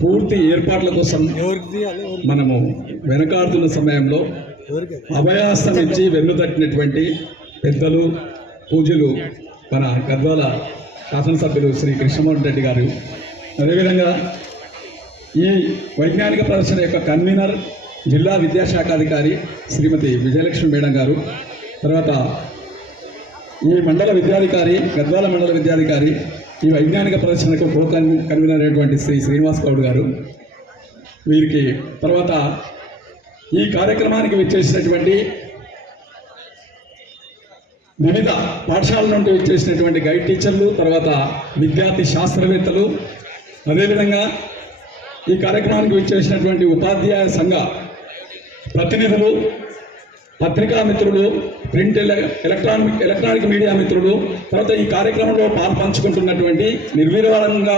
పూర్తి ఏర్పాట్ల కోసం మనము వెనకాడుతున్న సమయంలో అభయాస్తం ఇచ్చి వెన్నుతట్టినటువంటి పెద్దలు పూజలు మన గద్వాల శాసనసభ్యులు శ్రీ కృష్ణమోహన్ రెడ్డి గారు. అదేవిధంగా ఈ వైజ్ఞానిక ప్రదర్శన యొక్క కన్వీనర్ జిల్లా విద్యాశాఖ అధికారి శ్రీమతి విజయలక్ష్మి మేడం గారు. తర్వాత ఈ మండల విద్యాధికారి గద్వాల మండల విద్యాధికారి ఈ వైజ్ఞానిక ప్రదర్శనకు కో కన్వీనర్ అయినటువంటి శ్రీ శ్రీనివాస్ గౌడ్ గారు వీరికి తర్వాత ఈ కార్యక్రమానికి విచ్చేసినటువంటి వివిధ పాఠశాలల నుండి వచ్చేసినటువంటి గైడ్ టీచర్లు తర్వాత విద్యార్థి శాస్త్రవేత్తలు అదేవిధంగా ఈ కార్యక్రమానికి వచ్చేసినటువంటి ఉపాధ్యాయ సంఘ ప్రతినిధులు పత్రికా మిత్రులు ప్రింట్ ఎలక్ట్రానిక్ ఎలక్ట్రానిక్ మీడియా మిత్రులు తర్వాత ఈ కార్యక్రమంలో పాలు పంచుకుంటున్నటువంటి నిర్విరామంగా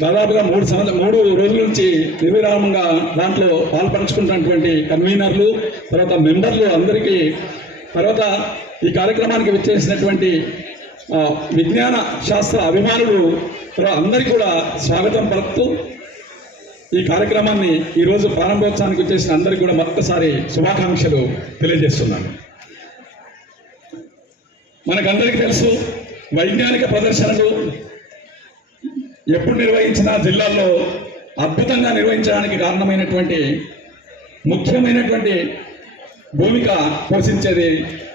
దాదాపుగా మూడు సంవత్సరం మూడు రోజుల నుంచి నిర్విరామంగా దాంట్లో పాలు పంచుకుంటున్నటువంటి కన్వీనర్లు తర్వాత మెంబర్లు అందరికీ తర్వాత ఈ కార్యక్రమానికి వచ్చేసినటువంటి విజ్ఞాన శాస్త్ర అభిమానులు తర్వాత అందరికీ కూడా స్వాగతం పలుకుతూ ఈ కార్యక్రమాన్ని ఈరోజు ప్రారంభోత్సవానికి వచ్చేసిన అందరికీ కూడా మరొకసారి శుభాకాంక్షలు తెలియజేస్తున్నాను. మనకందరికీ తెలుసు వైజ్ఞానిక ప్రదర్శనలు ఎప్పుడు నిర్వహించిన జిల్లాల్లో అద్భుతంగా నిర్వహించడానికి కారణమైనటువంటి ముఖ్యమైనటువంటి భూమిక పోషించేది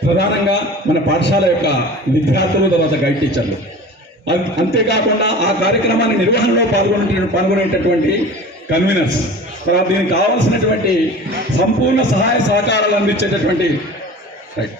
ప్రధానంగా మన పాఠశాల యొక్క విద్యార్థులు తర్వాత గైడ్ టీచర్లు. అంతేకాకుండా ఆ కార్యక్రమాన్ని నిర్వహణలో పాల్గొనే పాల్గొనేటటువంటి కన్వీనర్స్. తర్వాత దీనికి కావాల్సినటువంటి సంపూర్ణ సహాయ సహకారాలు అందించేటటువంటి రైట్.